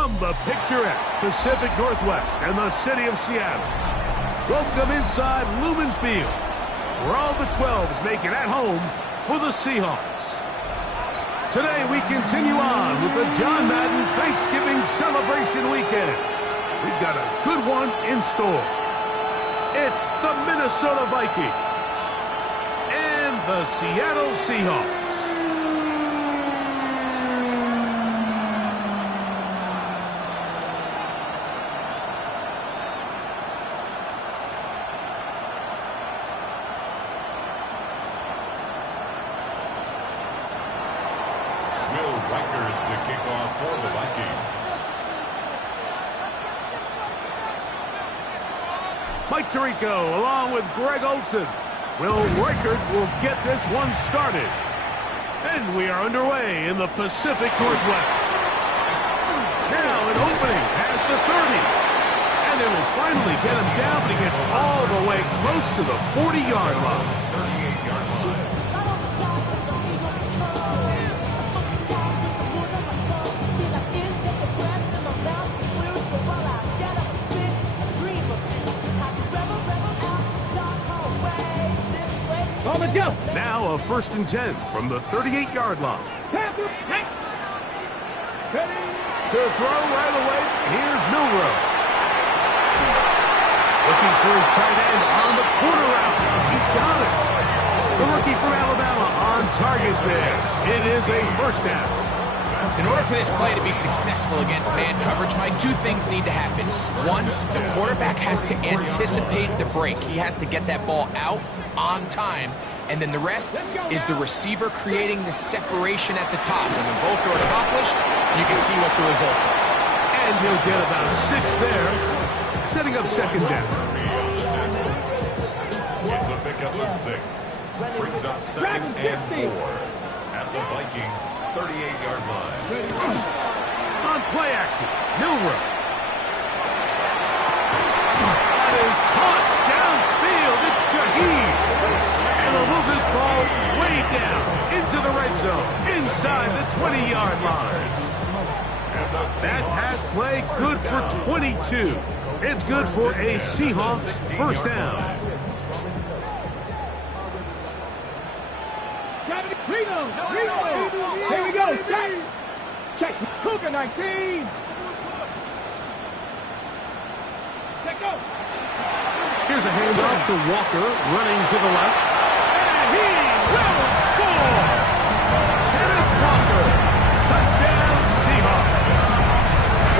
From the picturesque Pacific Northwest and the city of Seattle, welcome inside Lumen Field, where all the 12s make it at home for the Seahawks. Today we continue on with the John Madden Thanksgiving celebration weekend. We've got a good one in store. It's the Minnesota Vikings and the Seattle Seahawks. The kickoff for the Vikings. Mike Tirico along with Greg Olsen. Will Reichert will get this one started. And we are underway in the Pacific Northwest. Now an opening past the 30. And they will finally get him down, but he gets all the way close to the 40-yard line. 38-yard line. Now a 1st and 10 from the 38-yard line. To throw right away, here's Milrow. Looking for his tight end on the corner route. He's got it. The rookie from Alabama on target there. It is a 1st down. In order for this play to be successful against man coverage, Mike, two things need to happen. One, the quarterback has to anticipate the break. He has to get that ball out on time. And then the rest is the receiver creating the separation at the top. And when both are accomplished, you can see what the results are. And he'll get about 6 there, setting up 2nd down. It's a pickup of 6. Brings up 2nd and 4 at the Vikings 38-yard line. On play action, Milrow. That is caught downfield. It's Shaheed. And he'll move this ball way down into the red zone, inside the 20-yard line. That pass play good for 22. It's good for a Seahawks 1st down. Here we go. Check. Cougar 19. Let's go. Here's a handoff to Walker, running to the left. And he will score! Kenneth Walker, touchdown Seahawks.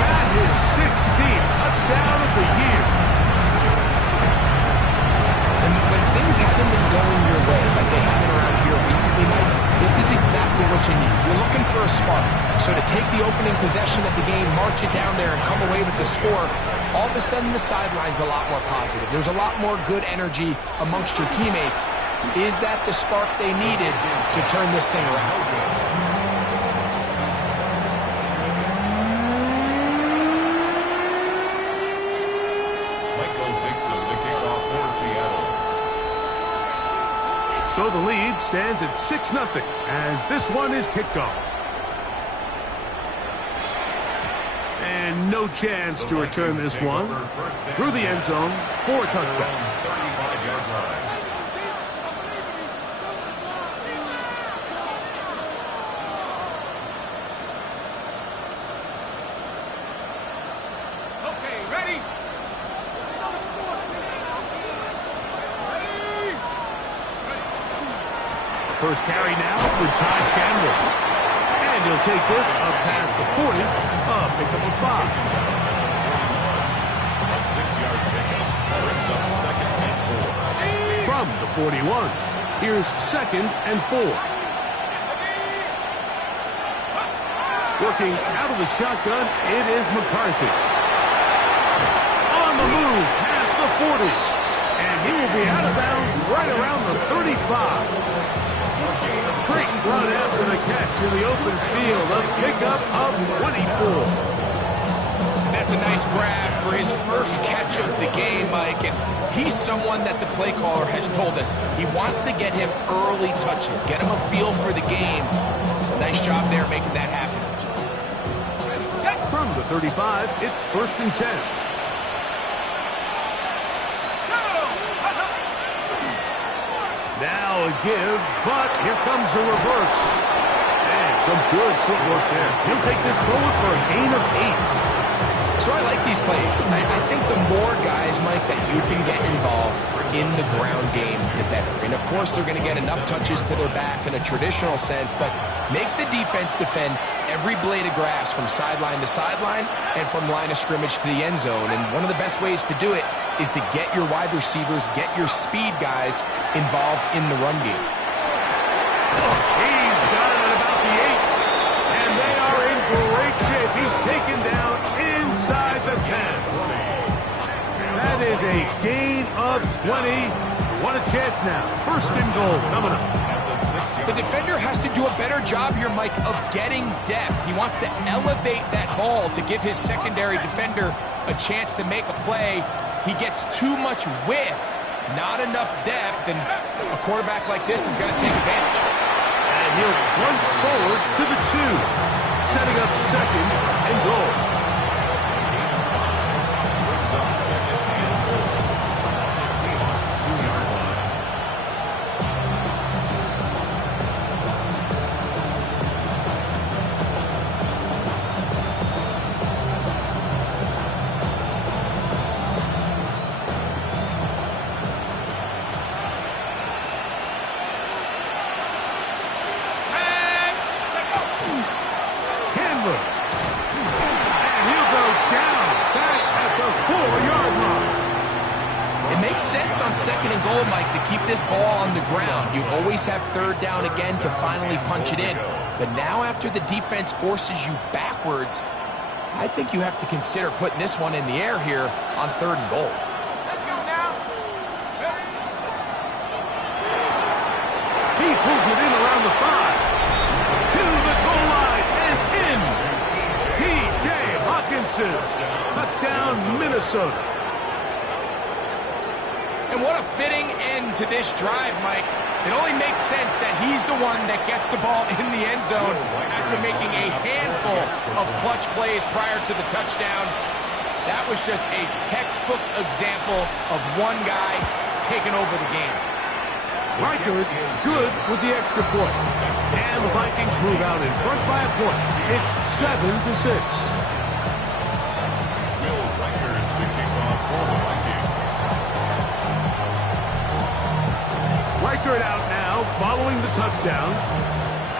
That is 16th touchdown of the year. And when things haven't been going your way, like they haven't around here recently, Mike, this is exactly what you need. You're looking for a spark. So to take the opening possession of the game, march it down there, and come away with the score, all of a sudden the sideline's a lot more positive. There's a lot more good energy amongst your teammates. Is that the spark they needed to turn this thing around? So the lead stands at 6-0 as this one is kicked off. And no chance to return this one through the end zone for a touchdown. 35-yard line. Okay, ready? First carry now for Ty Campbell. And he'll take this up past the 40, pick up a 5. A 6-yard pickup brings up 2nd and 4. From the 41, here's 2nd and 4. Working out of the shotgun, it is McCarthy. On the move, past the 40. And he will be out of bounds right around the 35. Creighton brought after the catch in the open field. A pickup of 24. That's a nice grab for his first catch of the game, Mike. And he's someone that the play caller has told us he wants to get him early touches, get him a feel for the game. So nice job there making that happen. From the 35, it's 1st and 10. Now a give, but here comes a reverse. And some good footwork there. He'll take this forward for a gain of 8. So I like these plays. I think the more guys, Mike, that you can get involved in the ground game, the better. And of course, they're going to get enough touches to their back in a traditional sense, but make the defense defend every blade of grass from sideline to sideline and from line of scrimmage to the end zone. And one of the best ways to do it is to get your wide receivers, get your speed guys involved in the run game. He's got it at about the 8. And they are in great shape. He's taken down inside the 10. That is a gain of 20. What a chance now. 1st and goal coming up. The defender has to do a better job here, Mike, of getting depth. He wants to elevate that ball to give his secondary defender a chance to make a play. He gets too much width, not enough depth, and a quarterback like this is going to take advantage. And he'll crunch forward to the 2, setting up 2nd and goal. Brings up 2nd and goal on the Seahawks 2-yard line. And he'll go down back at the 4-yard line. It makes sense on 2nd and goal, Mike, to keep this ball on the ground. You always have 3rd down again to finally punch it in. But now after the defense forces you backwards, I think you have to consider putting this one in the air here on 3rd and goal. Let's go now. He pulls it in around the 5. To the goal line and in. T.J. Hawkinson. Touchdown, Minnesota. And what a fitting end to this drive, Mike. It only makes sense that he's the one that gets the ball in the end zone after making a handful of clutch plays prior to the touchdown. That was just a textbook example of one guy taking over the game. Reichard good with the extra point. And the Vikings move out in front by a point. It's 7-6. Will Reichard, the kickoff for the Vikings. Reichard out now following the touchdown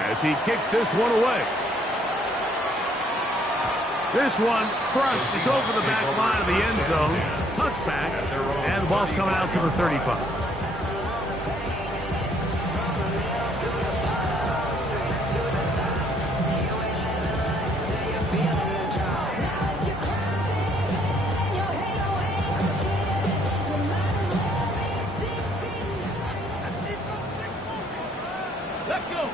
as he kicks this one away. This one crushed. It's over the back line of the end zone. Touchback. And the ball's coming out to the 35. Let's go.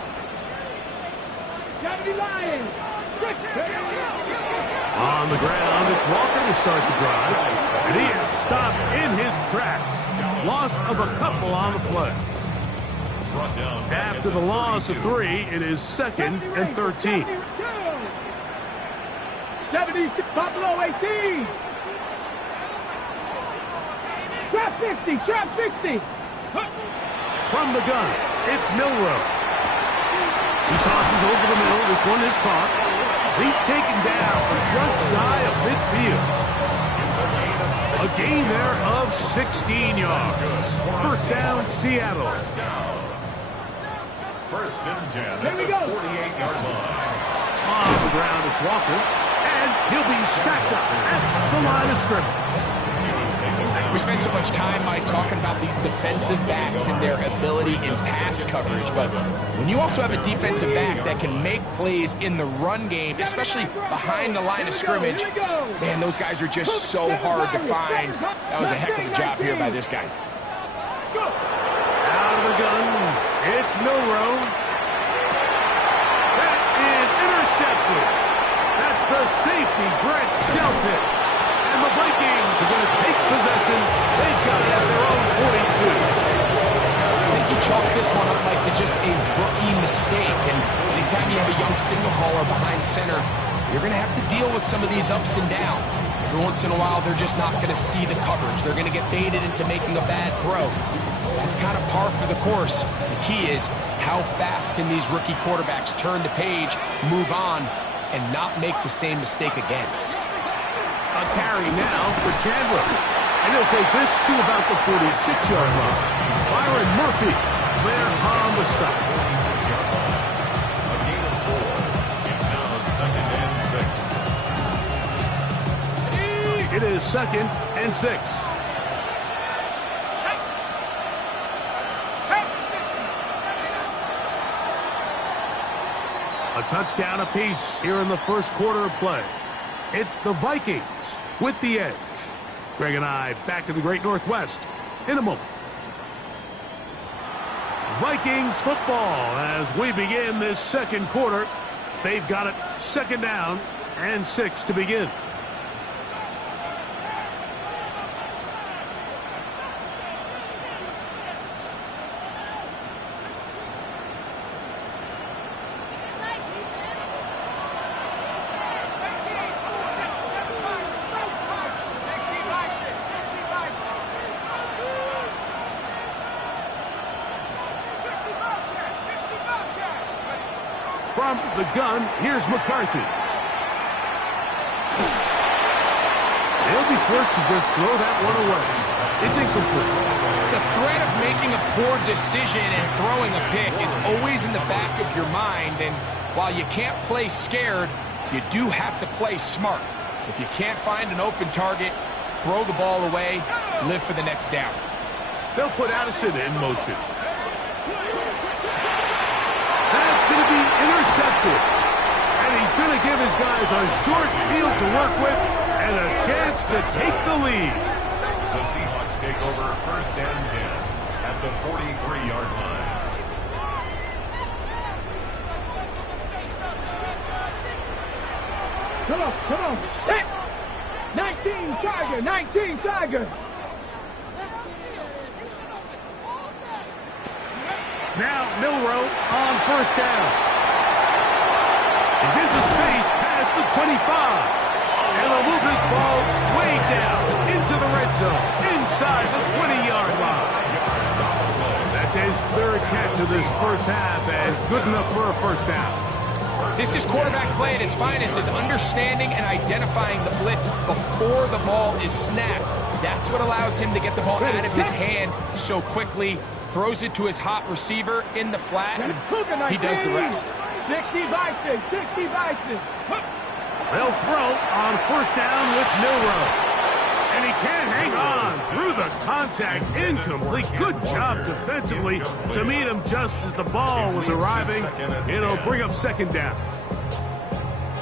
70 Lions. On the ground, it's Walker to start the drive. And he is stopped in his tracks. Loss of a couple on the play. After the loss of 3, it is 2nd and 13. 70 Buffalo 18. Trap 60. Trap 60. From the gun, it's Milrow. He tosses over the middle. This one is caught. He's taken down just shy of midfield. A gain there of 16 yards. 1st down, Seattle. 1st and 10 Here we go. at the 48-yard line. On the ground, it's Walker. And he'll be stacked up at the line of scrimmage. We spend so much time, Mike, talking about these defensive backs and their ability in pass coverage, but when you also have a defensive back that can make plays in the run game, especially behind the line of scrimmage, man, those guys are just so hard to find. That was a heck of a job here by this guy. Out of the gun, it's Milrow. That is intercepted. That's the safety, Brett Shelton. And the Vikings are going to take possession. They've got it at their own 42. I think you chalk this one up, Mike, to just a rookie mistake. And anytime you have a young signal caller behind center, you're going to have to deal with some of these ups and downs. Every once in a while, they're just not going to see the coverage. They're going to get baited into making a bad throw. That's kind of par for the course. The key is, how fast can these rookie quarterbacks turn the page, move on, and not make the same mistake again? A carry now for Chandler. And he'll take this to about the 46-yard line. Byron Murphy there on the stop. A gain of 4. It's now 2nd and 6. It is 2nd and 6. A touchdown apiece here in the first quarter of play. It's the Vikings with the edge. Greg and I back in the Great Northwest in a moment. Vikings football as we begin this second quarter. They've got it 2nd down and 6 to begin. From the gun, here's McCarthy. They'll be forced to just throw that one away. It's incomplete. The threat of making a poor decision and throwing a pick is always in the back of your mind, and while you can't play scared, you do have to play smart. If you can't find an open target, throw the ball away, live for the next down. They'll put Addison in motion. That's going to be intercepted. And he's going to give his guys a short field to work with and a chance to take the lead. The Seahawks take over 1st and 10 at the 43-yard line. Come on. Set. 19 Tiger, 19 Tiger. Now Milroe on 1st down. He's into space past the 25. And they'll move this ball way down into the red zone, inside the 20-yard line. That's his 3rd catch of this first half, and good enough for a 1st down. This is quarterback play at its finest, is understanding and identifying the blitz before the ball is snapped. That's what allows him to get the ball out of his hand so quickly, throws it to his hot receiver in the flat, and he does the rest. 60 Vikings, 60 Vikings. They'll throw on 1st down with Milroe. And he can't hang on through the contact. Incomplete. Good job defensively to meet him just as the ball was arriving. It'll bring up 2nd down.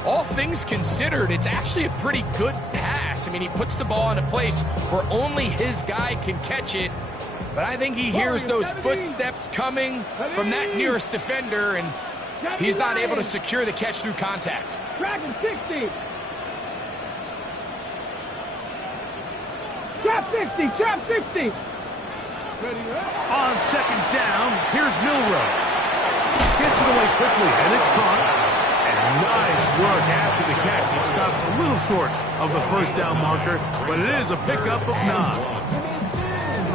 All things considered, it's actually a pretty good pass. I mean, he puts the ball in a place where only his guy can catch it. But I think he hears those footsteps coming from that nearest defender, and he's not able to secure the catch through contact. Dragon 60. Trap 60, trap 60. On 2nd down, here's Milroe. Gets it away quickly, and it's caught. And nice work after the catch. He stopped a little short of the 1st down marker, but it is a pickup of 9.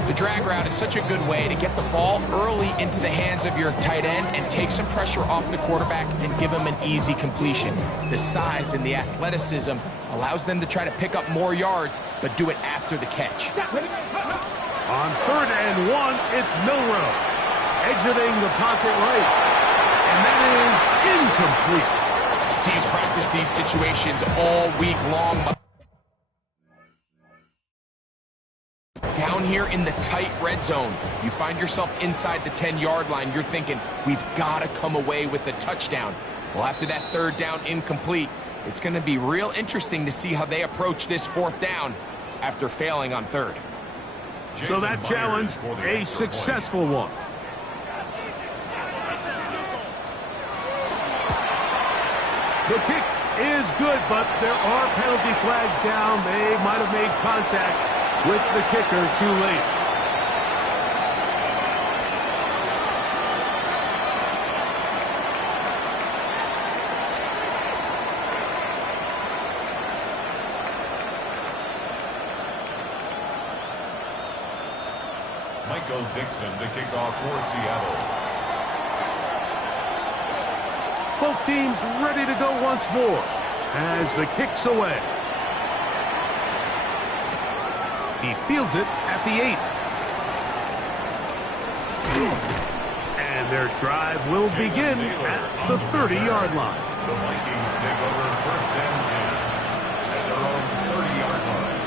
The drag route is such a good way to get the ball early into the hands of your tight end and take some pressure off the quarterback and give him an easy completion. The size and the athleticism allows them to try to pick up more yards, but do it after the catch. On 3rd and 1, it's Milroe. Exiting the pocket right. And that is incomplete. Teams practice these situations all week long. Down here in the tight red zone, you find yourself inside the 10-yard line. You're thinking, we've got to come away with a touchdown. Well, after that 3rd down incomplete, it's going to be real interesting to see how they approach this 4th down after failing on 3rd. So that challenge, a successful one. The kick is good, but there are penalty flags down. They might have made contact with the kicker too late. Dixon to kick off for Seattle. Both teams ready to go once more as the kick's away. He fields it at the 8. And their drive will begin at the 30-yard line. The Vikings take over first and 10 at their own 30-yard line.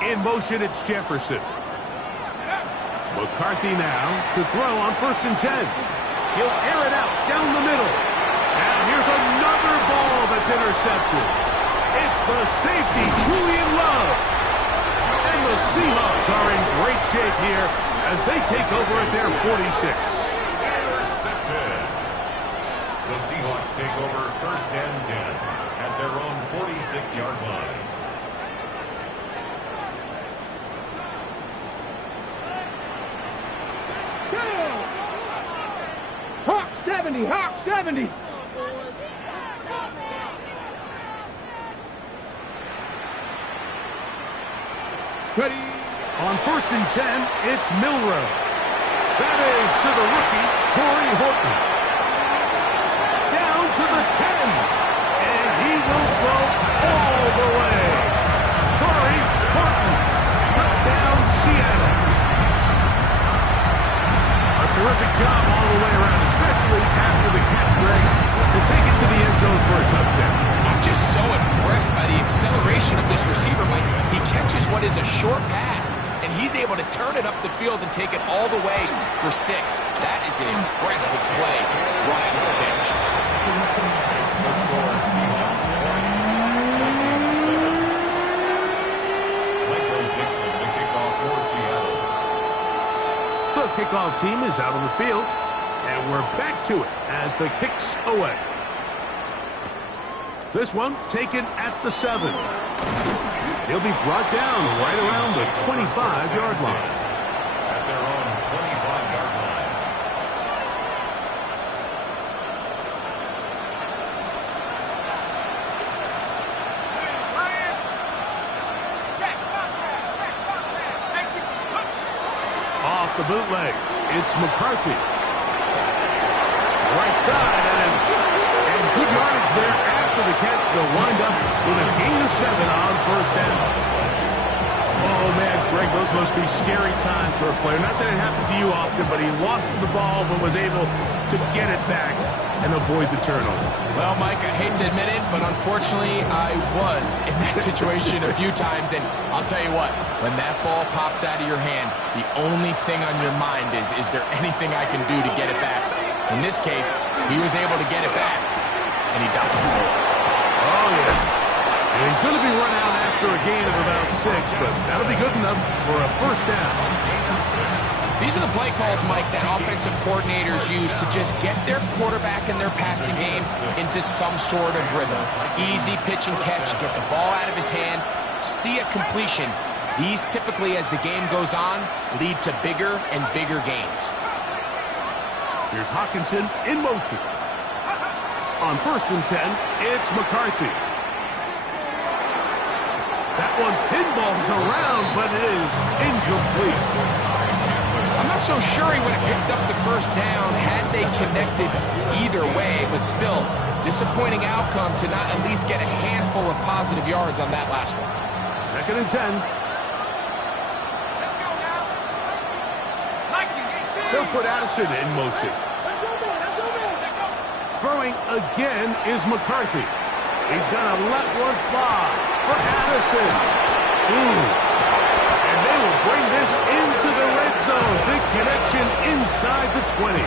In motion, it's Jefferson. McCarthy now to throw on first and 10. He'll air it out down the middle. And here's another ball that's intercepted. It's the safety, Julian Love. And the Seahawks are in great shape here as they take over at their 46. Intercepted. The Seahawks take over first and 10 at their own 46-yard line. Hawk 70, Hawk 70. Steady. On first and 10, it's Milroe. That is to the rookie, Torrey Horton. Down to the 10. And he will go all the way. Torrey Horton. Touchdown, Seattle. A terrific job all the way around, especially after the catch, Greg, to take it to the end zone for a touchdown. I'm just so impressed by the acceleration of this receiver, Mike. He catches what is a short pass, and he's able to turn it up the field and take it all the way for 6. That is an impressive play right on the pitch. The score is Seahawks 20, Vikings 7. Michael Dixon to kick off for Seattle. The kickoff team is out on the field, and we're back to it as the kick's away. This one taken at the 7. He'll be brought down right around the 25-yard line. At their own 25-yard line. Off the bootleg, it's McCarthy. Right side, and good yardage there after the catch. They'll wind up with a gain of 7 on first down. Oh, man, Greg, those must be scary times for a player. Not that it happened to you often, but he lost the ball but was able to get it back and avoid the turnover. Well, Mike, I hate to admit it, but unfortunately, I was in that situation a few times, and I'll tell you what, when that ball pops out of your hand, the only thing on your mind is there anything I can do to get it back? In this case, he was able to get it back, and he got the ball. Oh, yeah. And he's going to be run out after a gain of about 6, but that'll be good enough for a first down. These are the play calls, Mike, that offensive coordinators use to just get their quarterback and their passing game into some sort of rhythm. Easy pitch and catch, get the ball out of his hand, see a completion. These typically, as the game goes on, lead to bigger and bigger gains. Here's Hawkinson in motion. On first and 10, it's McCarthy. That one pinballs around, but it is incomplete. I'm not so sure he would have picked up the first down had they connected either way, but still, disappointing outcome to not at least get a handful of positive yards on that last one. Second and 10. They'll put Addison in motion. Throwing again is McCarthy. He's going to let one fly for Addison. And they will bring this into the red zone. Big connection inside the 20.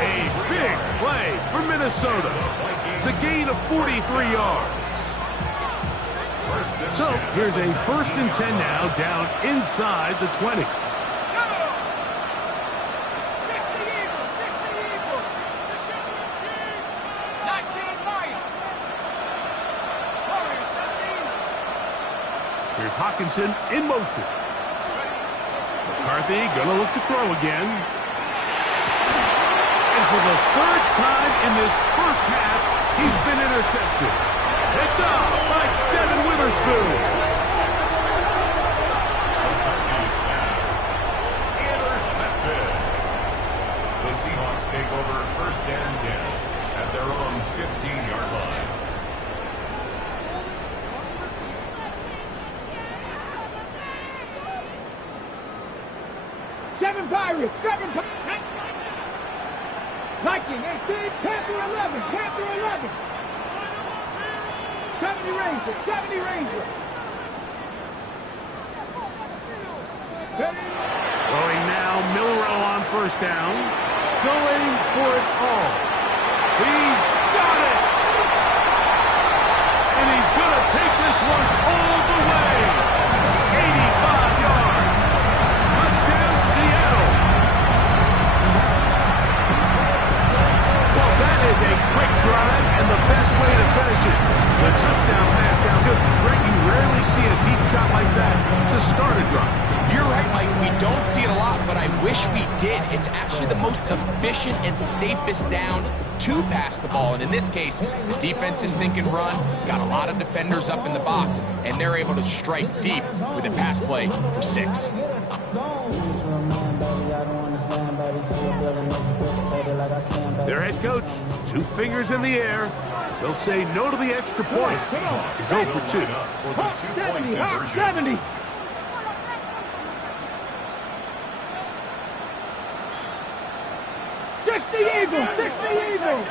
A big play for Minnesota to gain of 43 yards. So here's a first and 10 now down inside the 20. Here's Hawkinson in motion. McCarthy gonna look to throw again. And for the third time in this first half, he's been intercepted. Picked off by Devin Witherspoon. McCarthy's pass intercepted. The Seahawks take over 1st and 10 at their own 15-yard line. Seven Pirates, Viking 18, Panther 11, Panther 11. 70 Rangers, 70 Rangers. Throwing now, Milrow on 1st down. Going for it all. He's got it! And he's going to take this one all the way. 85 yards. Touchdown, Seattle. Well, that is a quick drive and the best way to finish it. The touchdown pass downfield. Greg, you rarely see a deep shot like that to start a drive. You're right, Mike. We don't see it a lot, but I wish we did. It's actually the most efficient and safest down to pass the ball. And in this case, the defense is thinking run, got a lot of defenders up in the box, and they're able to strike deep with a pass play for 6. Their head coach, 2 fingers in the air. They'll say no to the extra point. Go for 2. Hawk 70, Hawk 70. The Eagles, 60 Eagles.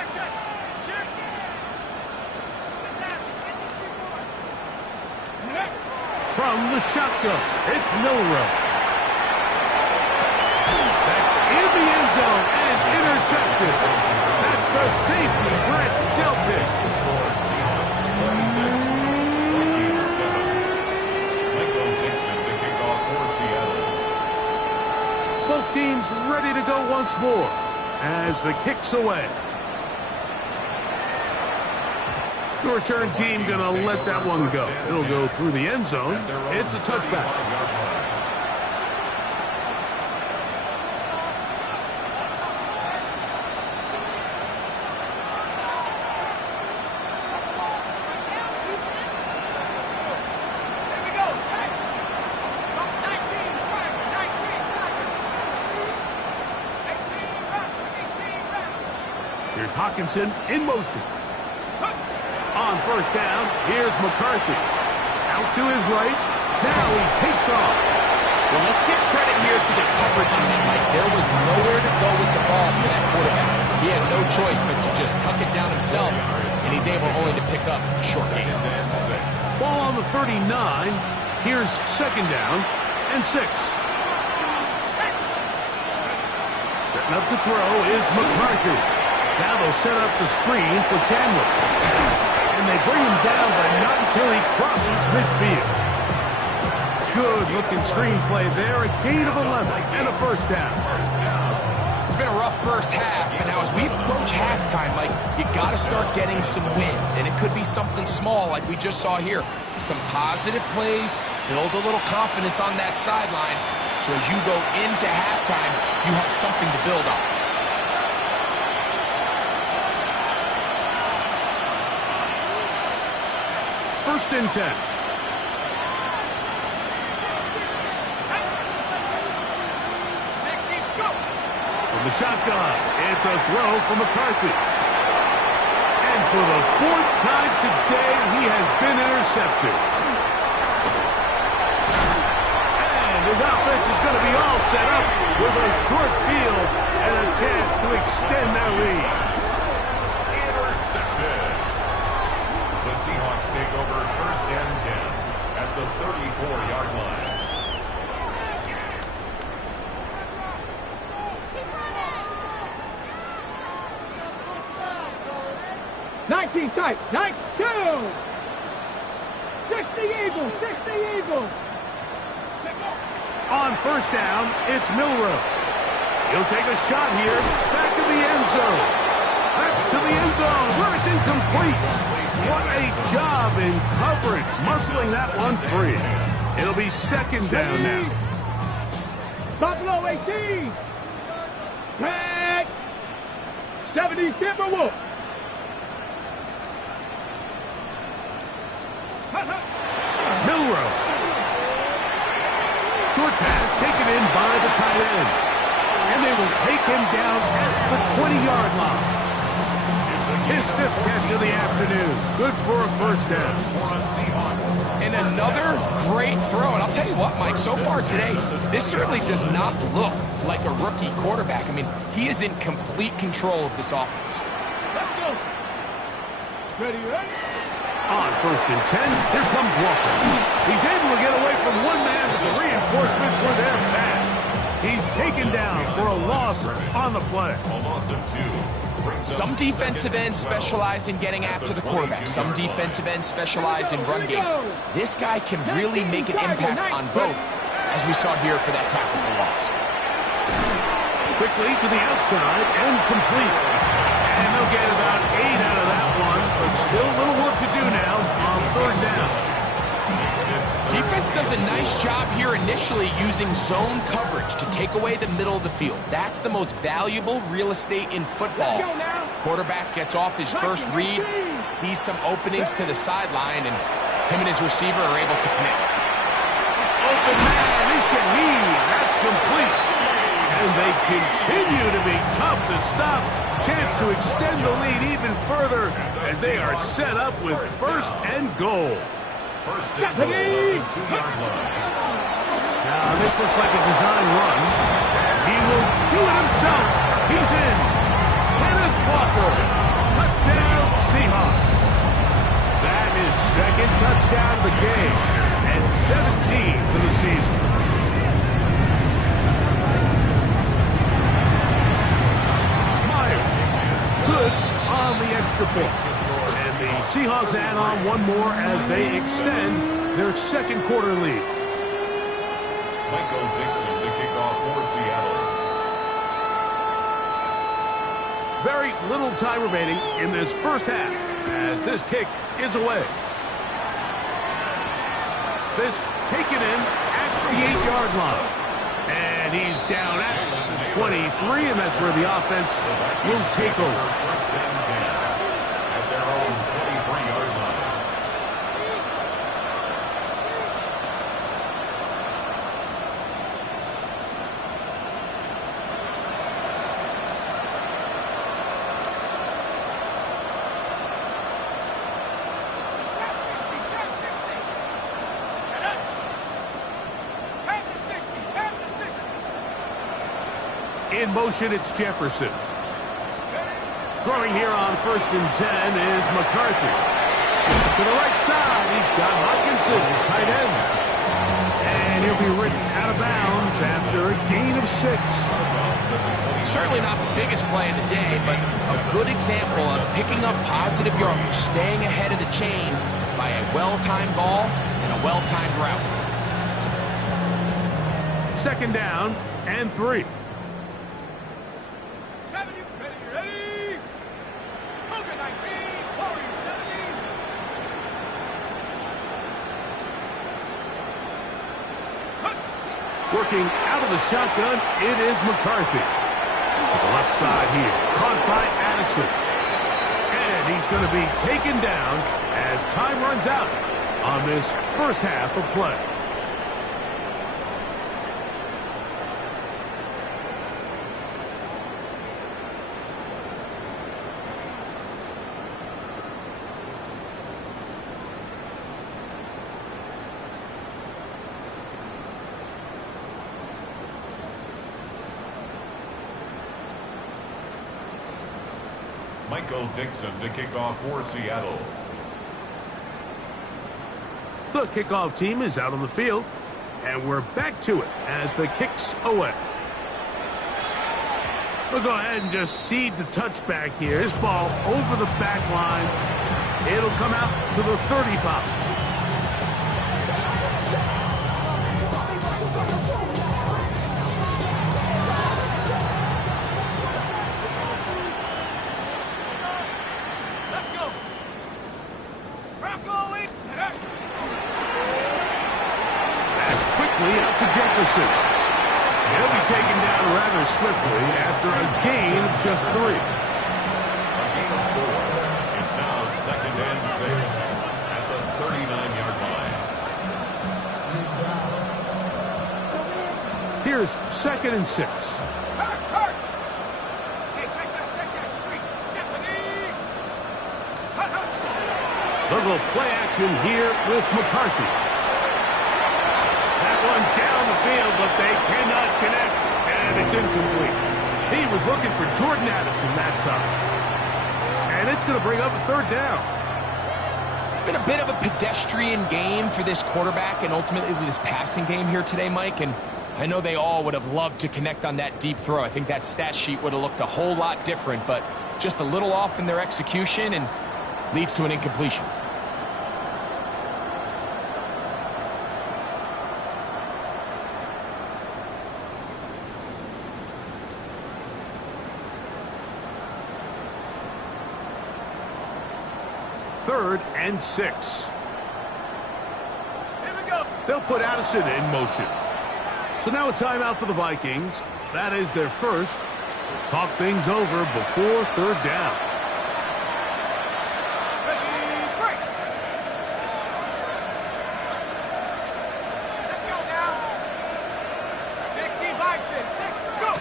From the shotgun, it's Milrow. That's in the end zone and intercepted. That's the safety, Brett Delpit. The score, Seahawks 36, Vikings 7. Michael Dixon to kick off for Seattle. Both teams ready to go once more as the kick's away. The return team gonna let that one go. It'll go through the end zone. It's a touchback. 18, Here's Hawkinson in motion. On 1st down, here's McCarthy. Out to his right. Now he takes off. Well, let's give credit here to the coverage unit, Mike. There was nowhere to go with the ball for that quarterback. He had no choice but to just tuck it down himself, and he's able only to pick up a short gain. Ball on the 39. Here's 2nd down and 6. Setting up to throw is McCarthy. Now they'll set up the screen for Chandler. And they bring him down, but not until he crosses midfield. Good-looking screenplay there. A gain of 11 and a 1st down. It's been a rough first half, but now as we approach halftime, Mike, you got to start getting some wins, and it could be something small like we just saw here. Some positive plays, build a little confidence on that sideline, so as you go into halftime, you have something to build on. First and 10. From the shotgun, it's a throw from McCarthy. And for the 4th time today, he has been intercepted. And his offense is going to be all set up with a short field and a chance to extend their lead. Intercepted. The Seahawks take over 1st and 10 at the 34-yard line. 19 tight, 19, 60 Eagles, 60 Eagles. On 1st down, it's Milrow. He'll take a shot here, back to the end zone. That's to the end zone, where it's incomplete. What a job in coverage, muscling that one free. It'll be second down now. Buffalo 18. Tag. 70 Timberwolves. Milrow. Short pass taken in by the tight end. And they will take him down at the 20-yard line. His fifth catch of the afternoon. Good for a first down. And another great throw. And I'll tell you what, Mike, so far today, this certainly does not look like a rookie quarterback. I mean, he is in complete control of this offense. Let's go. Ready, ready? On first and 10, here comes Walker. He's able to get away from one man, but the reinforcements were there fast. He's taken down for a loss on the play. A loss of 2. Some defensive ends specialize in getting after the quarterback. Some defensive ends specialize in run game. This guy can really make an impact on both, as we saw here for that tackle for loss. Quickly to the outside and complete. And they'll get about 8 out of that one, but still a little work to do now on third down. Defense does a nice job here initially using zone coverage to take away the middle of the field. That's the most valuable real estate in football. Quarterback gets off his first read, sees some openings to the sideline, and him and his receiver are able to connect. Open man is Shaheen. That's complete. And they continue to be tough to stop. Chance to extend the lead even further as they are set up with first and goal. First and goal on the 2-yard line. Now this looks like a design run. He will do it himself. He's in. Kenneth Walker. Touchdown Seahawks. That is second touchdown of the game. And 17 for the season. Good on the extra point. And the Seahawks add on one more as they extend their second quarter lead. Michael Dixon to kick off for Seattle. Very little time remaining in this first half as this kick is away. This taken in at the 8-yard line. And he's down at the 23, and that's where the offense will take over. First and 10 at their own 23-yard line. In motion, it's Jefferson. Throwing here on first and 10 is McCarthy. To the right side, he's got Hopkinson, his tight end. And he'll be written out of bounds after a gain of 6. Certainly not the biggest play of the day, but a good example of picking up positive yardage, staying ahead of the chains by a well-timed ball and a well-timed route. Second down and 3. Working out of the shotgun, it is McCarthy. To the left side here, caught by Addison. And he's going to be taken down as time runs out on this first half of play. Michael Dixon to kick off for Seattle. The kickoff team is out on the field, and we're back to it as the kick's away. We'll go ahead and just cede the touchback here. This ball over the back line. It'll come out to the 35. taken down rather swiftly after a gain of just 3. A gain of 4. It's now 2nd and 6 at the 39-yard line. Here's 2nd and 6. They'll go play action here with McCarthy. That one down the field, but they cannot connect, and it's incomplete. He was looking for Jordan Addison that time. And it's going to bring up a 3rd down. It's been a bit of a pedestrian game for this quarterback and ultimately this passing game here today, Mike, and I know they all would have loved to connect on that deep throw. I think that stat sheet would have looked a whole lot different, but just a little off in their execution and leads to an incompletion. Third and 6. Here we go. They'll put Addison in motion. So now a timeout for the Vikings. That is their first. We'll talk things over before 3rd down. Ready, break. Let's go now. 60 Bison, 6, go.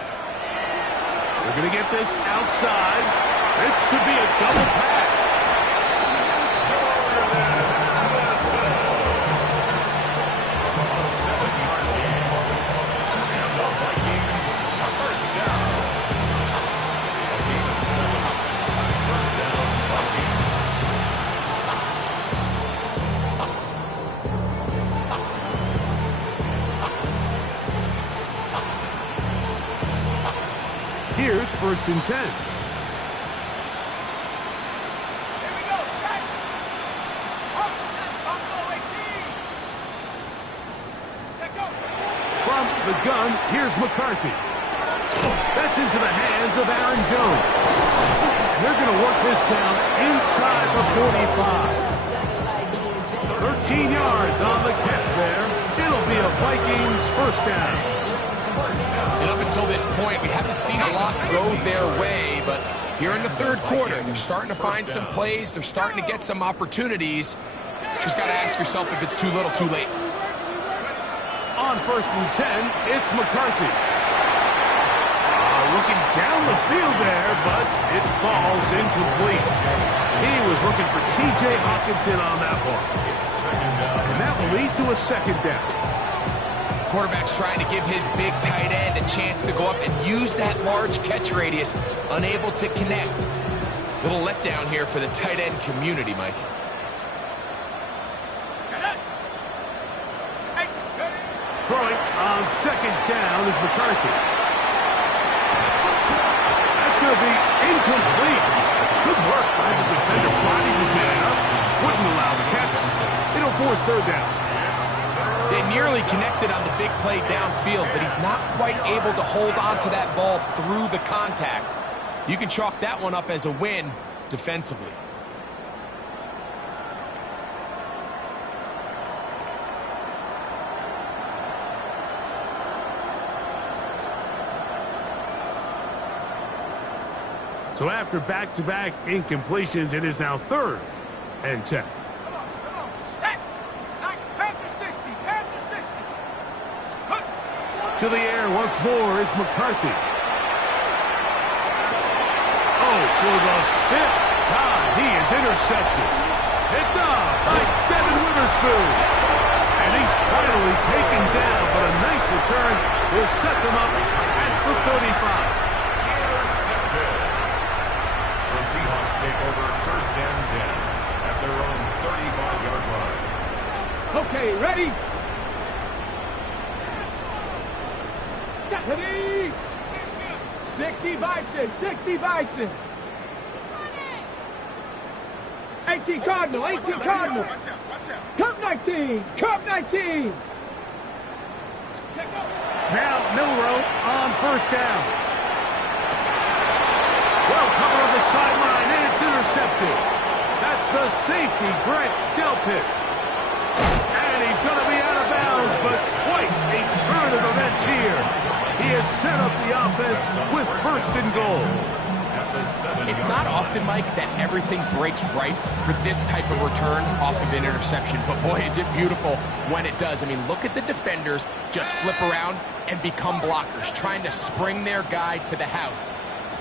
They're going to get this outside. This could be a double pass. Here's 1st and 10. Here we go, set. Set, Buffalo 18. Take over. From the gun, here's McCarthy. That's into the hands of Aaron Jones. They're going to work this down inside the 45. 13 yards on the catch there. It'll be a Vikings 1st down. And up until this point, we haven't seen a lot go their way, but here in the 3rd quarter, they're starting to find some plays. They're starting to get some opportunities. Just got to ask yourself if it's too little, too late. On 1st and 10, it's McCarthy. Looking down the field there, but it falls incomplete. He was looking for T.J. Hawkinson on that one. And that will lead to a 2nd down. Quarterback's trying to give his big tight end a chance to go up and use that large catch radius, unable to connect. Little letdown here for the tight end community, Mike. Throwing on 2nd down is McCarthy. That's going to be incomplete. Good work by the defender. Body was man up. Wouldn't allow the catch. It'll force 3rd down. They nearly connected on the big play downfield, but he's not quite able to hold on to that ball through the contact. You can chalk that one up as a win defensively. So after back-to-back incompletions, it is now 3rd and 10. To the air once more is McCarthy. Oh, for the 5th time, he is intercepted. Picked up by Devin Witherspoon. And he's finally taken down, but a nice return will set them up at the 35. The Seahawks take over 1st and 10 at their own 35-yard line. Okay, ready? 60 Bison, 60 Bison. 18 Cardinal, 18 Cardinal. Cup 19, Cup 19. Now Milrow on 1st down. Well covered on the sideline, and it's intercepted. That's the safety, Grant Delpit. And he's going to be out of bounds, but quite a turn of events here. He has set up the offense with 1st and goal. It's not often, Mike, that everything breaks right for this type of return off of an interception. But boy, is it beautiful when it does. I mean, look at the defenders just flip around and become blockers, trying to spring their guy to the house.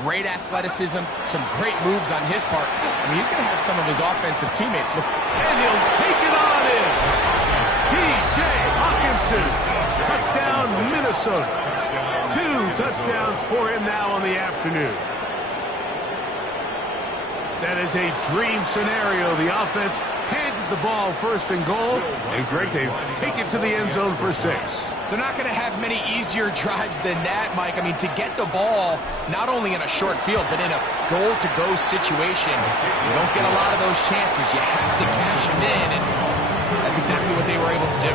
Great athleticism, some great moves on his part. I mean, he's going to have some of his offensive teammates look. And he'll take it on in. T.J. Hawkinson. Touchdown, Minnesota. 2 touchdowns for him now on the afternoon. That is a dream scenario. The offense handed the ball 1st and goal. And Greg, they take it to the end zone for 6. They're not going to have many easier drives than that, Mike. I mean, to get the ball, not only in a short field, but in a goal-to-go situation, you don't get a lot of those chances. You have to cash them in, and that's exactly what they were able to do.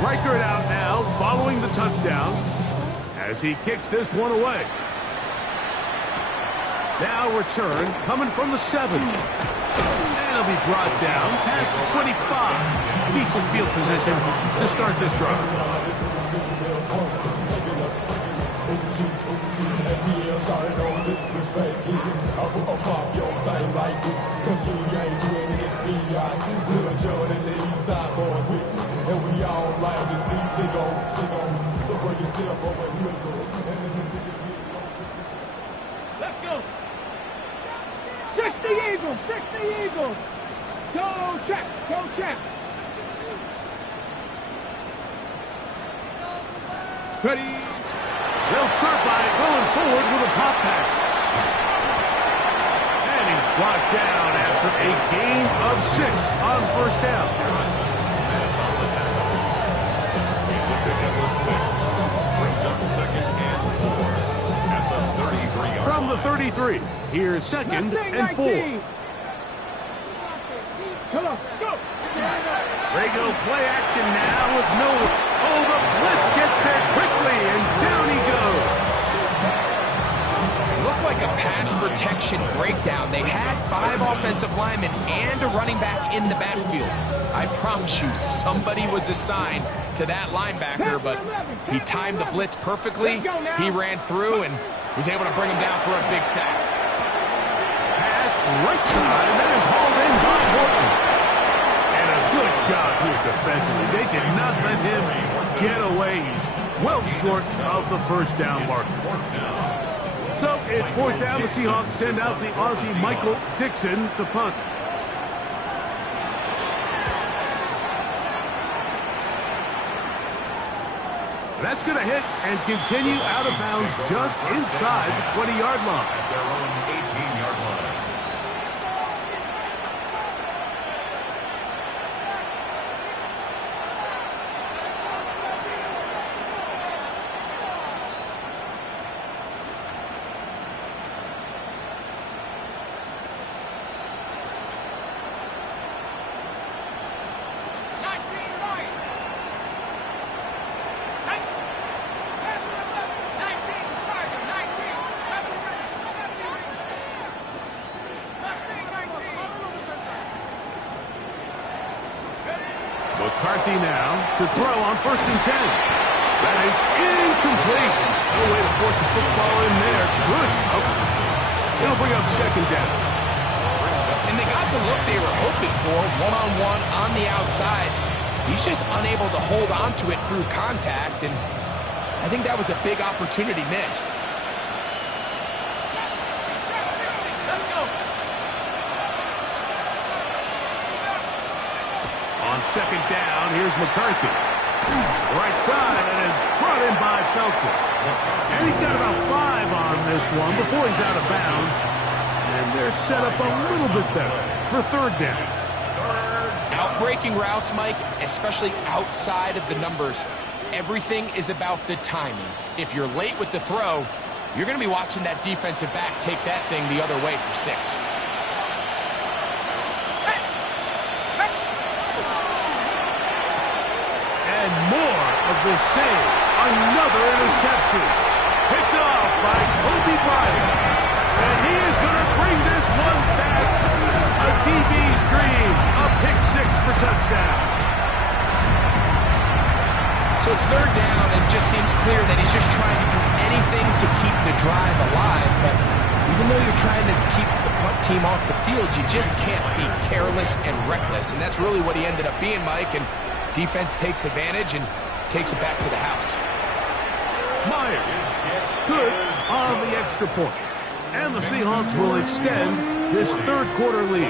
Reichert out now, following the touchdown, as he kicks this one away. Now return, coming from the 7. And he'll be brought down past the 25. Decent field position to start this drive. Let's go. 60 Eagles, 60 Eagles. Go check, go check. Ready. They'll start by going forward with a pop pass. And he's brought down after a gain of 6 on 1st down. From the 33, here's 2nd and 4. Come on, go. Regular play action now with Miller. Oh, the blitz gets there quickly, and down he goes. Looked like a pass protection breakdown. They had 5 offensive linemen and a running back in the backfield. I promise you, somebody was assigned to that linebacker, but he timed the blitz perfectly. He ran through and was able to bring him down for a big sack. Pass right side, and that is hauled in by Horton. And a good job here defensively. They did not let him get away. He's well short of the 1st down marker. So it's 4th down. The Seahawks send out the Aussie Michael Dixon to punt. That's going to hit and continue out of bounds just inside the 20-yard line. At their own 18-yard line. McCarthy now to throw on 1st and 10. That is incomplete. No way to force the football in there. Good coverage. It'll bring up 2nd down. And they got the look they were hoping for, one-on-one on the outside. He's just unable to hold on to it through contact, and I think that was a big opportunity missed. On 2nd down, here's McCarthy. Right side, and is brought in by Felton. And he's got about 5 on this one before he's out of bounds. And they're set up a little bit better for 3rd down. Outbreaking routes, Mike, especially outside of the numbers, everything is about the timing. If you're late with the throw, you're going to be watching that defensive back take that thing the other way for 6. And more of the same. Another interception. Picked off by Kobe Bryant. And he is going DB's dream. A pick six for touchdown. So it's third down, and it just seems clear that he's just trying to do anything to keep the drive alive. But even though you're trying to keep the punt team off the field, you just can't be careless and reckless. And that's really what he ended up being, Mike. And defense takes advantage and takes it back to the house. Myers, good on the extra point. And the Seahawks will extend this third quarter lead.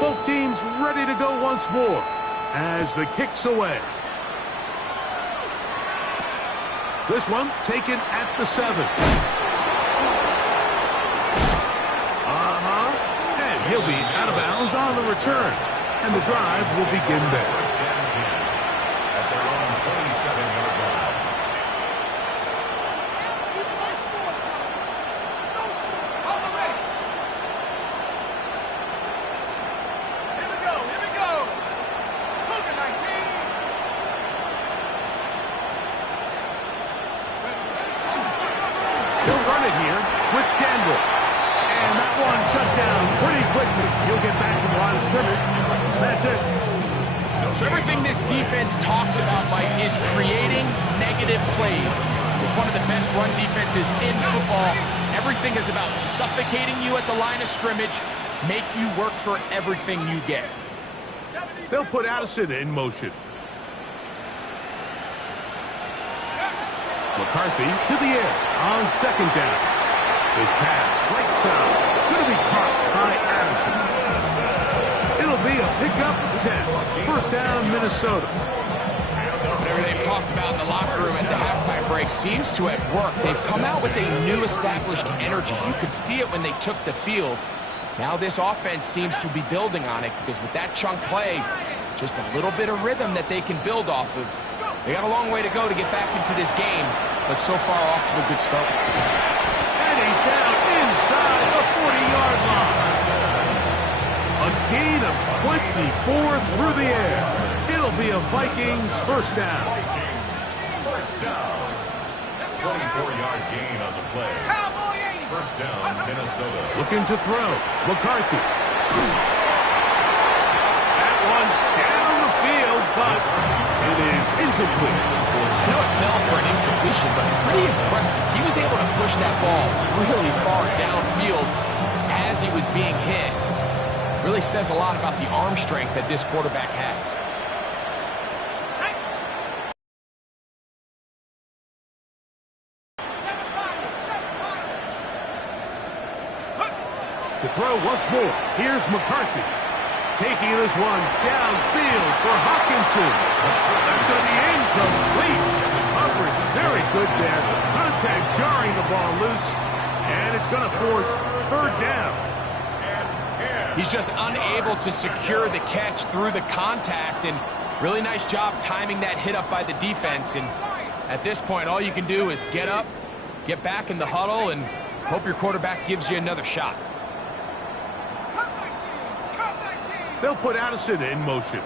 Both teams ready to go once more as the kick's away. This one taken at the 7. And he'll be out of bounds on the return. And the drive will begin there. At their own 27-yard line. He'll run it here with Kendall. And that one shut down pretty quickly. He'll get back to the line of scrimmage. That's it. So everything this defense talks about, Mike, is creating negative plays. It's one of the best run defenses in football. Everything is about suffocating you at the line of scrimmage, make you work for everything you get. They'll put Addison in motion. McCarthy to the air on second down. This pass right side. Going to be caught by Addison. It'll be a pickup of 10. First down, Minnesota. They've talked about in the locker room at the halftime break seems to have worked. They've come out with a new established energy. You could see it when they took the field. Now this offense seems to be building on it because with that chunk play, just a little bit of rhythm that they can build off of. They got a long way to go to get back into this game, but so far off to a good start. And he's down inside the 40-yard line. A gain of 24 through the air. It'll be a Vikings first down. First down. 24-yard gain on the play. First down, Minnesota. Looking to throw. McCarthy. That one down the field, but it is incomplete. I know it fell for an incompletion, but pretty impressive. He was able to push that ball really far downfield as he was being hit. Really says a lot about the arm strength that this quarterback has. To throw once more, here's McCarthy. Taking this one downfield for Hawkinson. That's going to be incomplete. Coverage very good there. Contact jarring the ball loose. And it's going to force third down. He's just unable to secure the catch through the contact, and really nice job timing that hit up by the defense. And at this point, all you can do is get up, get back in the huddle, and hope your quarterback gives you another shot. They'll put Addison in motion.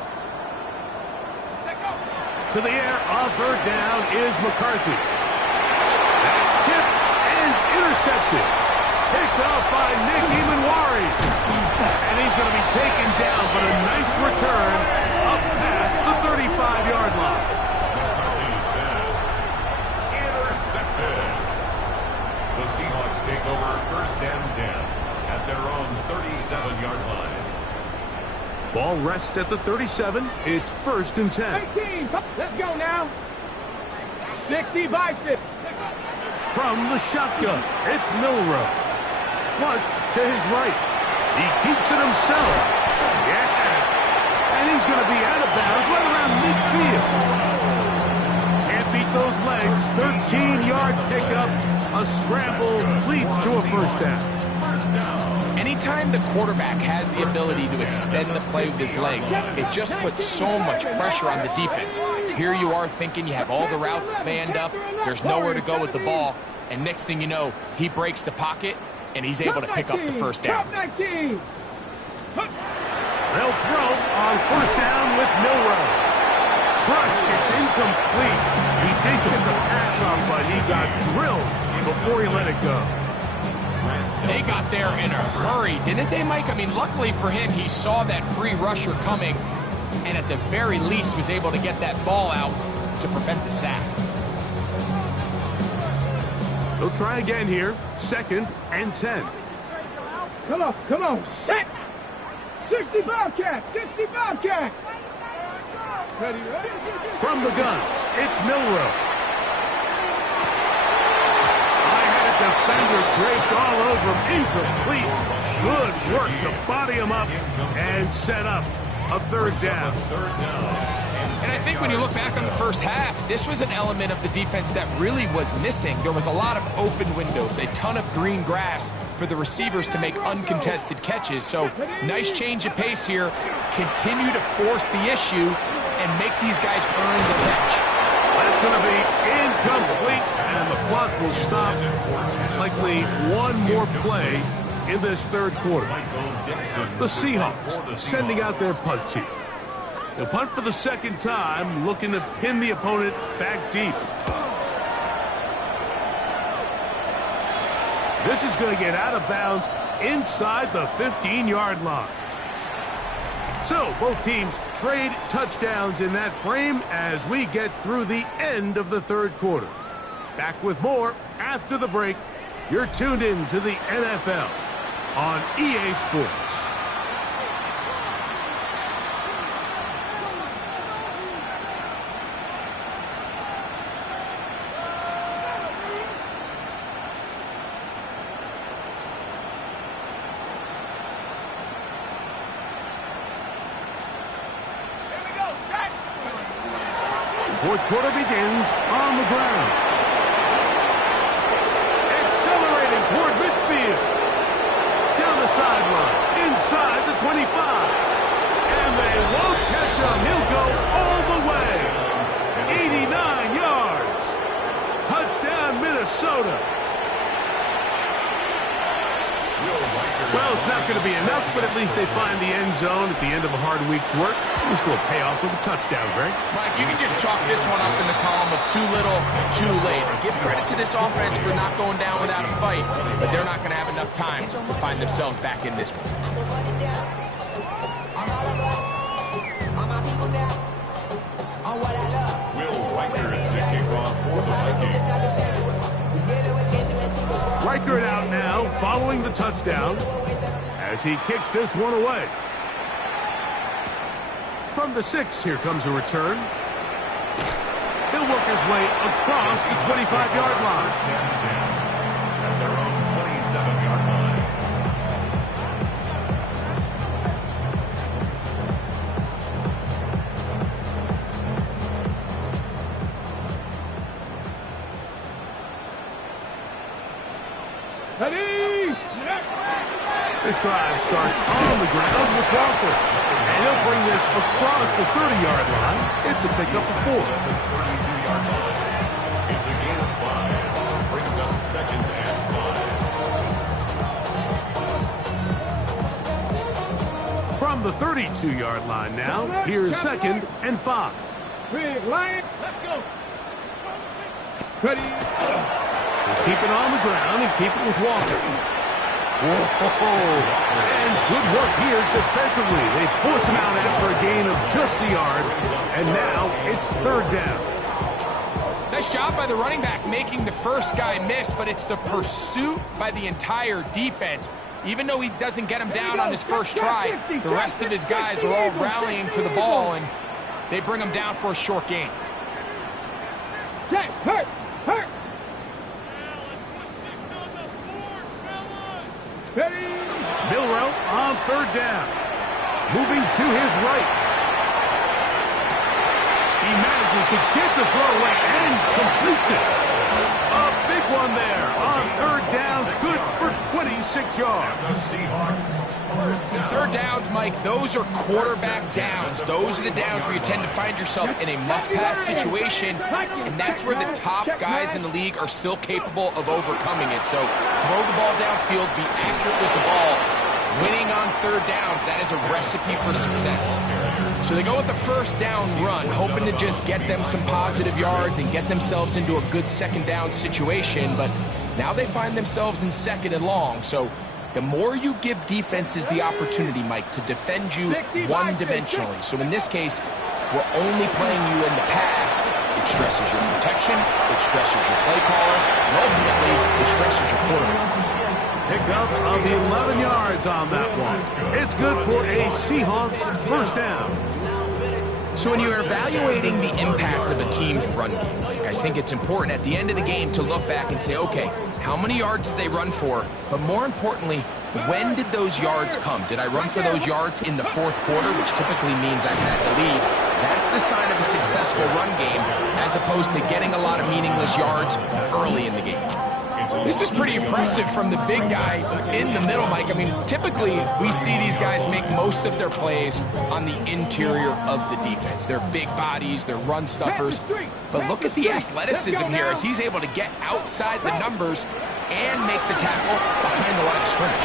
To the air on third down is McCarthy. That's tipped and intercepted. Picked off by Nick Emanwari. And he's going to be taken down, but a nice return up past the 35-yard line. McCarthy's pass intercepted. The Seahawks take over first and 10 at their own 37-yard line. Ball rests at the 37. It's first and 10. 18. Let's go now. 60 by 50. From the shotgun, it's Milrow. Flush to his right. He keeps it himself. Yeah. And he's going to be out of bounds right around midfield. Can't beat those legs. 13-yard pickup. A scramble leads to a first down. Anytime the quarterback has the ability to extend the play with his legs, it just puts so much pressure on the defense. Here you are thinking you have all the routes manned up, there's nowhere to go with the ball, and next thing you know, he breaks the pocket, and he's able to pick up the first down. They'll throw on first down with Milrow. Crush, it's incomplete. He did get the pass off, but he got drilled before he let it go. They got there in a hurry, didn't they, Mike? I mean, luckily for him, he saw that free rusher coming and at the very least was able to get that ball out to prevent the sack. They'll try again here. 2nd and 10. Come on, set! 65 cat, 65 cat! Ready? From the gun, it's Milrow. I had a defender draped all over him. Incomplete. Good work to body him up and set up a 3rd down. And I think when you look back on the first half, this was an element of the defense that really was missing. There was a lot of open windows, a ton of green grass for the receivers to make uncontested catches. So nice change of pace here. Continue to force the issue and make these guys earn the catch. That's going to be incomplete, and the clock will stop. Likely one more play in this 3rd quarter. The Seahawks sending out their punt team. They'll punt for the 2nd time, looking to pin the opponent back deep. This is going to get out of bounds inside the 15-yard line. So both teams trade touchdowns in that frame as we get through the end of the 3rd quarter. Back with more after the break. You're tuned in to the NFL on EA Sports. Fourth quarter begins on the ground. Accelerating toward midfield. Down the sideline, inside the 25. And they won't catch him. He'll go all the way. 89 yards. Touchdown, Minnesota. Well, it's not going to be enough, but at least they find the end zone at the end of a hard week's work. This will pay off with a touchdown, Greg. Mike, you can just chalk this one up in the column of too little, too late. Give credit to this offense for not going down without a fight, but they're not going to have enough time to find themselves back in this one. Will Riker is the kickoff for the Vikings. Riker it out now, following the touchdown, as he kicks this one away. From the 6, here comes a return. He'll work his way across the 25-yard line. At their own 27-yard line. Ready? This drive starts on the ground with Walker. And he'll bring this across the 30-yard line. It's a pickup of 4. 32-yard line. It's a gain of 5. Brings up 2nd and 5. From the 32-yard line now, here's 2nd and 5. Big line. Let's go. Ready? We'll keep it on the ground and keep it with Walker. Whoa! And good work here defensively. They force him out after a gain of just a yard, and now it's 3rd down. Nice job by the running back making the first guy miss, but it's the pursuit by the entire defense. Even though he doesn't get him down on his first try, the rest of his guys are all rallying to the ball, and they bring him down for a short gain. Check, hurt. Ready? Milrow on 3rd down. Moving to his right. He manages to get the throw away and completes it. A big one there on 3rd down. Good for 26 yards. The Seahawks. And 3rd downs, Mike, those are quarterback downs. Those are the downs where you tend to find yourself in a must-pass situation, and that's where the top guys in the league are still capable of overcoming it. So throw the ball downfield, be accurate with the ball. Winning on 3rd downs, that is a recipe for success. So they go with the 1st down run, hoping to just get them some positive yards and get themselves into a good 2nd down situation, but Now they find themselves in 2nd and long, so the more you give defenses the opportunity, Mike, to defend you one-dimensionally. So in this case, we're only playing you in the pass. It stresses your protection, it stresses your play caller, and ultimately, it stresses your quarterback. Pickup of 11 yards on that one. It's good for a Seahawks first down. So when you're evaluating the impact of a team's run game, I think it's important at the end of the game to look back and say, okay, how many yards did they run for? But more importantly, when did those yards come? Did I run for those yards in the 4th quarter, which typically means I had the lead? That's the sign of a successful run game, as opposed to getting a lot of meaningless yards early in the game. This is pretty impressive from the big guy in the middle, Mike. I mean, typically we see these guys make most of their plays on the interior of the defense. They're big bodies, they're run stuffers. But look at the athleticism here as he's able to get outside the numbers and make the tackle behind the line of scrimmage.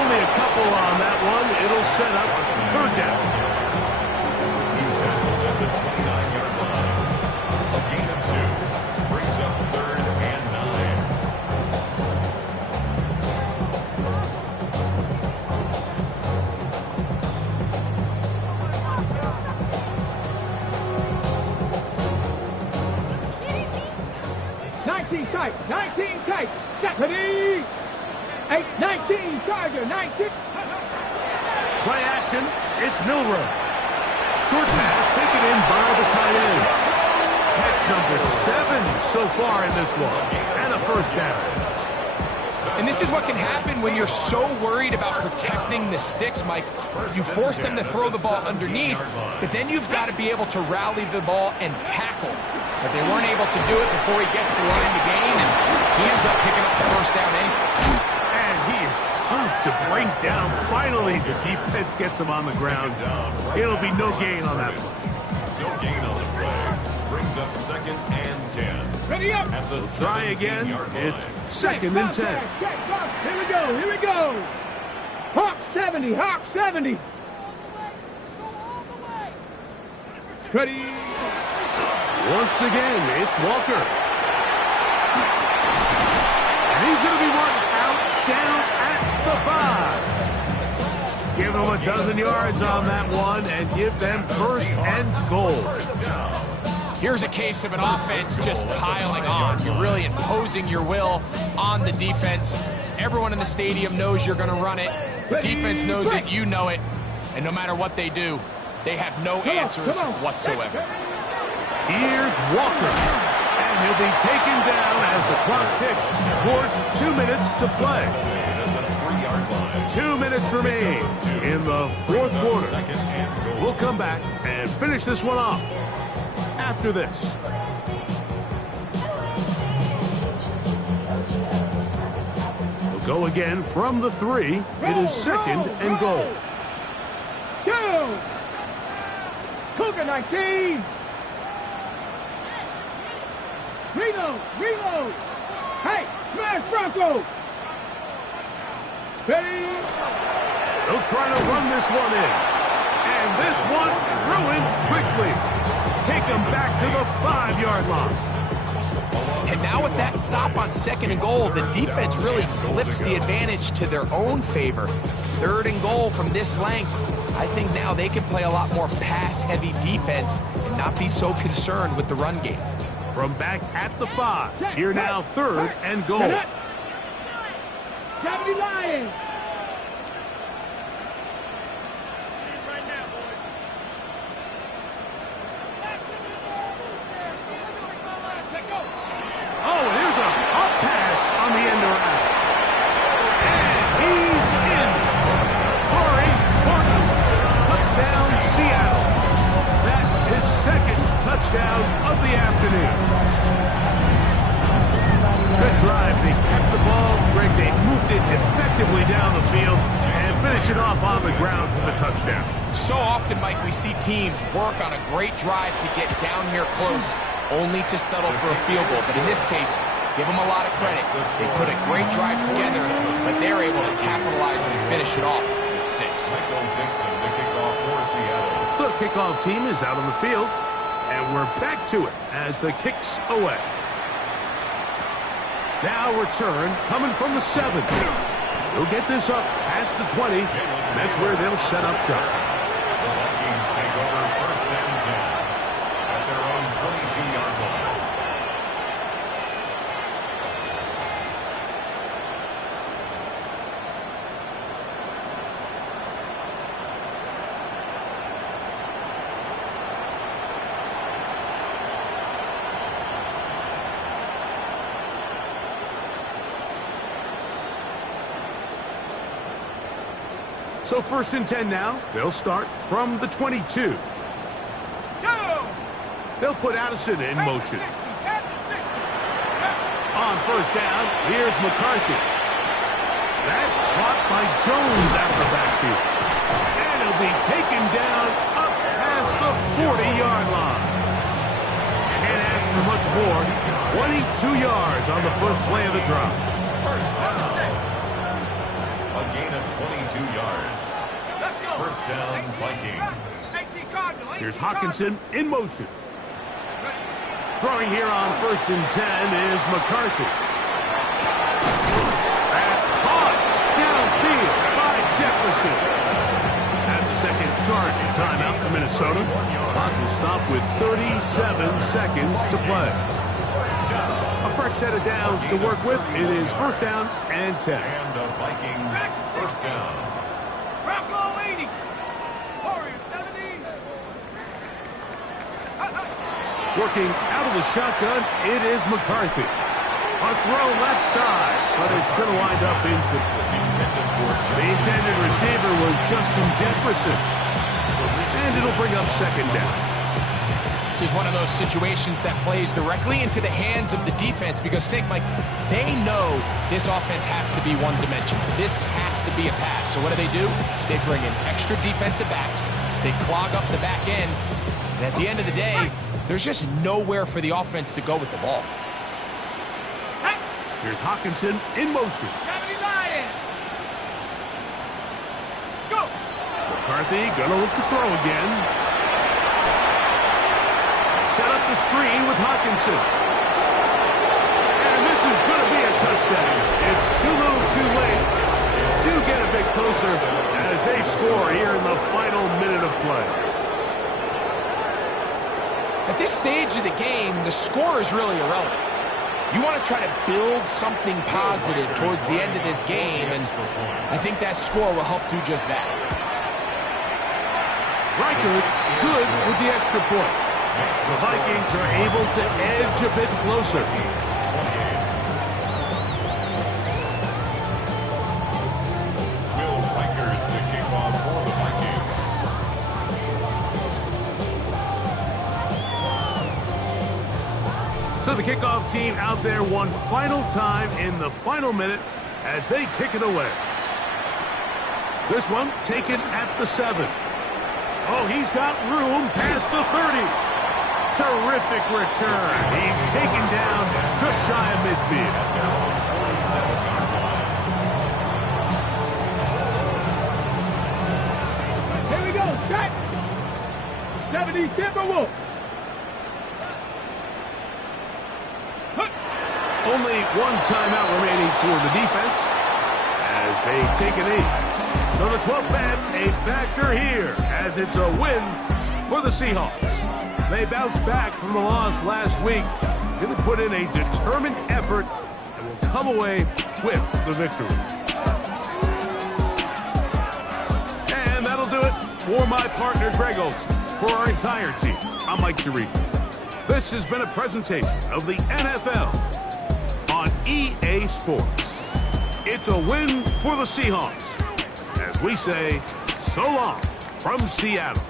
Only a couple on that one. It'll set up 3rd down. He's tackled at the 29-yard line. A gain of 2 brings up 3rd and 9. Tight, 19 tight, Stephanie, 19 Charger, 19. Play action, it's Milrow. Short pass taken in by the tight end. Catch number 7 so far in this one, and a first down. And this is what can happen when you're so worried about protecting the sticks, Mike. You force them to throw the ball underneath, but then you've got to be able to rally the ball and tackle. But they weren't able to do it before he gets the line to gain, and he ends up picking up the first down anyway. And he is tough to bring down. Finally, the defense gets him on the ground. It'll be no gain on that play. No gain on the play. Brings up 2nd and 10. Ready up. At the Try again. 17-yard line. It's 2nd and 10. Here we go, here we go. Hawk 70, Hawk 70. Ready. Once again, it's Walker. And he's going to be marked out down at the 5. Give them a dozen yards on that one and give them 1st and goal. Here's a case of an offense just piling on. You're really imposing your will on the defense. Everyone in the stadium knows you're going to run it. The defense knows it, you know it. And no matter what they do, they have no answers whatsoever. Here's Walker. And he'll be taken down as the clock ticks towards 2 minutes to play. 2 minutes remain in the 4th quarter. We'll come back and finish this one off after this. We'll go again from the 3. It is 2nd and goal. Go! Cougar 19. Reload. Hey, smash Bronco. Ready. They'll try to run this one in. And this one ruined quickly. Take them back to the 5-yard line. And now with that stop on 2nd and goal, the defense really flips the advantage to their own favor. 3rd and goal from this length. I think now they can play a lot more pass-heavy defense and not be so concerned with the run game. From back at the 5. Here now 3rd and goal. 70 Lions. Oh, here's a up pass on the end around. And he's in. Corey Martin. Touchdown, Seattle. That is 2nd touchdown of the afternoon. Good drive. They kept the ball. Greg, they moved it effectively down the field and finish it off on the ground for the touchdown. So often, Mike, we see teams work on a great drive to get down here close, only to settle for a field goal. But in this case, give them a lot of credit. They put a great drive together, but they're able to capitalize and finish it off with 6. Michael Dixon, the kickoff for Seattle. The kickoff team is out on the field, and we're back to it as the kick's away. Now return coming from the 7. He'll get this up past the 20. That's where they'll set up shop. The Vikings take over first and 10 at their own 22-yard line. So first and 10 now. They'll start from the 22. Go! They'll put Addison in motion. On first down, here's McCarthy. That's caught by Jones out of the backfield. And he'll be taken down up past the 40-yard line. Can't ask for much more. 22 yards on the first play of the drive. First down. A gain of 22 yards. First down, Vikings. Here's Hawkinson in motion. Throwing here on first and 10 is McCarthy. That's caught downfield by Jefferson. That's a second charge timeout for Minnesota. Clock will stop with 37 seconds to play. A fresh set of downs to work with. It is first down and 10. And the Vikings first down. Bronco 80. Warrior 70. Working out of the shotgun, it is McCarthy. A throw left side, but it's going to wind up incomplete. The intended receiver was Justin Jefferson. And it'll bring up second down. This is one of those situations that plays directly into the hands of the defense because, think, Mike, they know this offense has to be one-dimensional. This has to be a pass. So what do? They bring in extra defensive backs. They clog up the back end. And at the end of the day, there's just nowhere for the offense to go with the ball. Here's Hawkinson in motion. 70 Lion. Let's go. McCarthy gonna look to throw again. Set up the screen with Hawkinson. And this is gonna be a touchdown. It's too little too late. Do get a bit closer as they score here in the final minute of play. At this stage of the game, the score is really irrelevant. You want to try to build something positive towards the end of this game, and I think that score will help do just that. Reichert, good with the extra point. The Vikings are able to edge a bit closer. Will Reichert the kickoff for the Vikings. So the kickoff team out there one final time in the final minute as they kick it away. This one taken at the 7. Oh, he's got room past the 30. Terrific return. He's taken down just shy of midfield. Here we go. Shot. 70 Timberwolves. Only one timeout remaining for the defense as they take a knee. So the 12th man a factor here as it's a win for the Seahawks. They bounced back from the loss last week. Going to put in a determined effort and will come away with the victory. And that'll do it for my partner Greg Olson. For our entire team, I'm Mike Chirico. This has been a presentation of the NFL on EA Sports. It's a win for the Seahawks as we say so long from Seattle.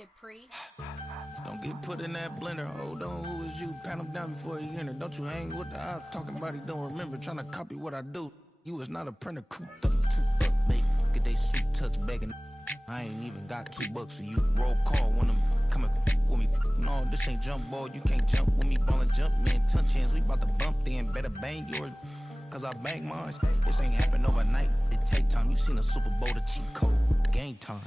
Dupree. Don't get put in that blender. Hold on, who is you? Pat him down before he enter. Don't you hang with the ops talking about he don't remember. Trying to copy what I do. You is not a printer. Cooped up, toot up, make get they suit touch begging. I ain't even got $2 for you. Roll call when I'm coming with me. No, this ain't jump ball. You can't jump with me. Ballin' jump, man. Touch hands. We bout to bump then. Better bang yours. Cause I bang mine. This ain't happen overnight. It take time. You seen a Super Bowl, the cheat code. Game time.